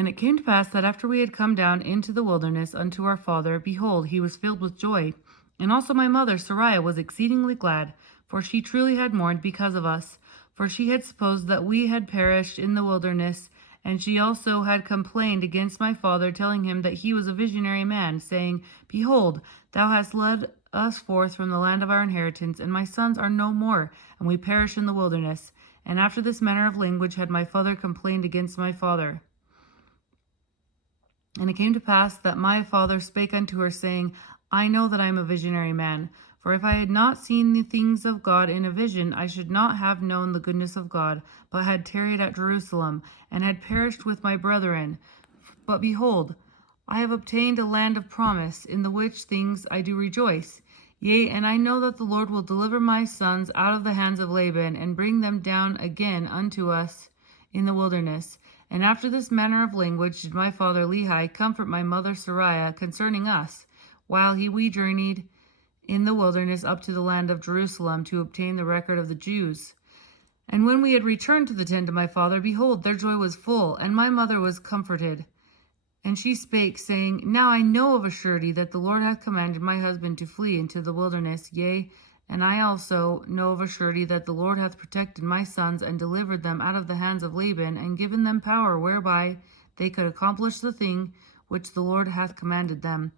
And it came to pass that after we had come down into the wilderness unto our father, behold, he was filled with joy. And also my mother Sariah was exceedingly glad, for she truly had mourned because of us. For she had supposed that we had perished in the wilderness, and she also had complained against my father, telling him that he was a visionary man, saying, Behold, thou hast led us forth from the land of our inheritance, and my sons are no more, and we perish in the wilderness. And after this manner of language had my father complained against my father. And it came to pass that my father spake unto her, saying, I know that I am a visionary man. For if I had not seen the things of God in a vision, I should not have known the goodness of God, but had tarried at Jerusalem, and had perished with my brethren. But behold, I have obtained a land of promise, in the which things I do rejoice. Yea, and I know that the Lord will deliver my sons out of the hands of Laban, and bring them down again unto us in the wilderness. And after this manner of language did my father Lehi comfort my mother Sariah concerning us, while we journeyed in the wilderness up to the land of Jerusalem to obtain the record of the Jews. And when we had returned to the tent of my father, behold, their joy was full, and my mother was comforted. And she spake, saying, Now I know of a surety that the Lord hath commanded my husband to flee into the wilderness. Yea, and I also know of a surety that the Lord hath protected my sons, and delivered them out of the hands of Laban, and given them power whereby they could accomplish the thing which the Lord hath commanded them.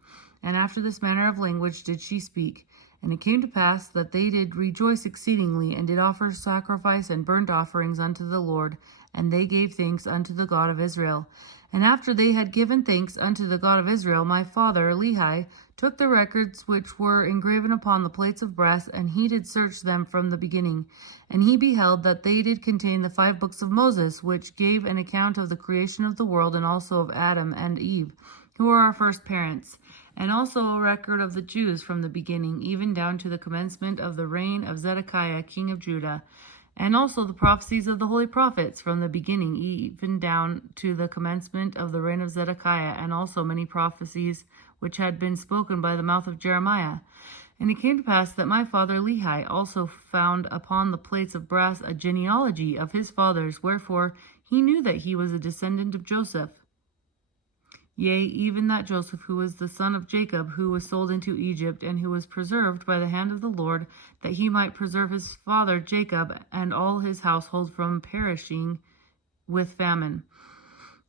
And after this manner of language did she speak. And it came to pass that they did rejoice exceedingly, and did offer sacrifice and burnt offerings unto the Lord, and they gave thanks unto the God of Israel. And after they had given thanks unto the God of Israel, my father Lehi took the records which were engraven upon the plates of brass, and he did search them from the beginning. And he beheld that they did contain the 5 books of Moses, which gave an account of the creation of the world, and also of Adam and Eve, who are our first parents, and also a record of the Jews from the beginning, even down to the commencement of the reign of Zedekiah king of Judah, and also the prophecies of the holy prophets from the beginning, even down to the commencement of the reign of Zedekiah, and also many prophecies which had been spoken by the mouth of Jeremiah. And it came to pass that my father Lehi also found upon the plates of brass a genealogy of his fathers, wherefore he knew that he was a descendant of Joseph. Yea, even that Joseph, who was the son of Jacob, who was sold into Egypt, and who was preserved by the hand of the Lord, that he might preserve his father Jacob and all his household from perishing with famine.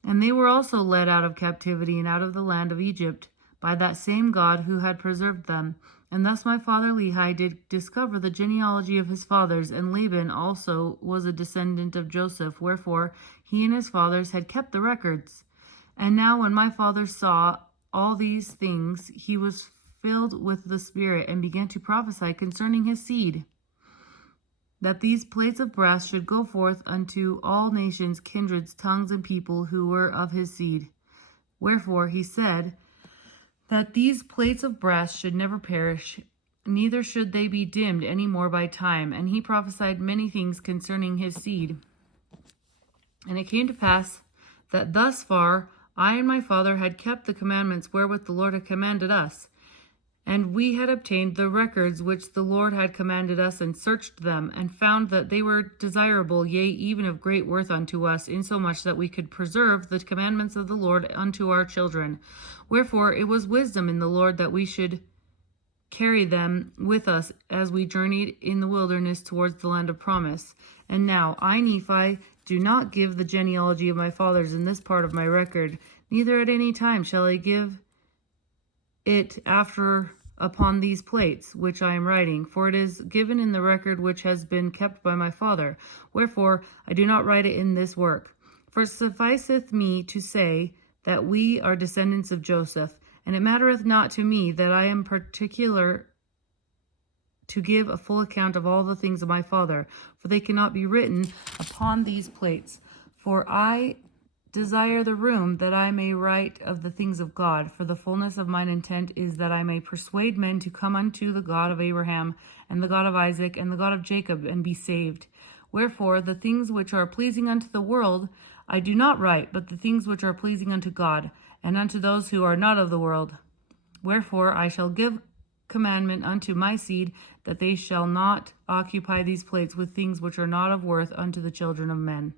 And they were also led out of captivity and out of the land of Egypt by that same God who had preserved them. And thus my father Lehi did discover the genealogy of his fathers, and Laban also was a descendant of Joseph, wherefore he and his fathers had kept the records. And now when my father saw all these things, he was filled with the Spirit, and began to prophesy concerning his seed, that these plates of brass should go forth unto all nations, kindreds, tongues, and people who were of his seed. Wherefore he said that these plates of brass should never perish, neither should they be dimmed any more by time. And he prophesied many things concerning his seed. And it came to pass that thus far I and my father had kept the commandments wherewith the Lord had commanded us. And we had obtained the records which the Lord had commanded us, and searched them, and found that they were desirable, yea, even of great worth unto us, insomuch that we could preserve the commandments of the Lord unto our children. Wherefore it was wisdom in the Lord that we should carry them with us as we journeyed in the wilderness towards the land of promise. And now I, Nephi, do not give the genealogy of my fathers in this part of my record, neither at any time shall I give it after upon these plates which I am writing, for it is given in the record which has been kept by my father. Wherefore I do not write it in this work. For it sufficeth me to say that we are descendants of Joseph, and it mattereth not to me that I am particular to give a full account of all the things of my father, for they cannot be written upon these plates. For I desire the room that I may write of the things of God, for the fullness of mine intent is that I may persuade men to come unto the God of Abraham, and the God of Isaac, and the God of Jacob, and be saved. Wherefore the things which are pleasing unto the world I do not write, but the things which are pleasing unto God, and unto those who are not of the world. Wherefore I shall give commandment unto my seed, that they shall not occupy these plates with things which are not of worth unto the children of men.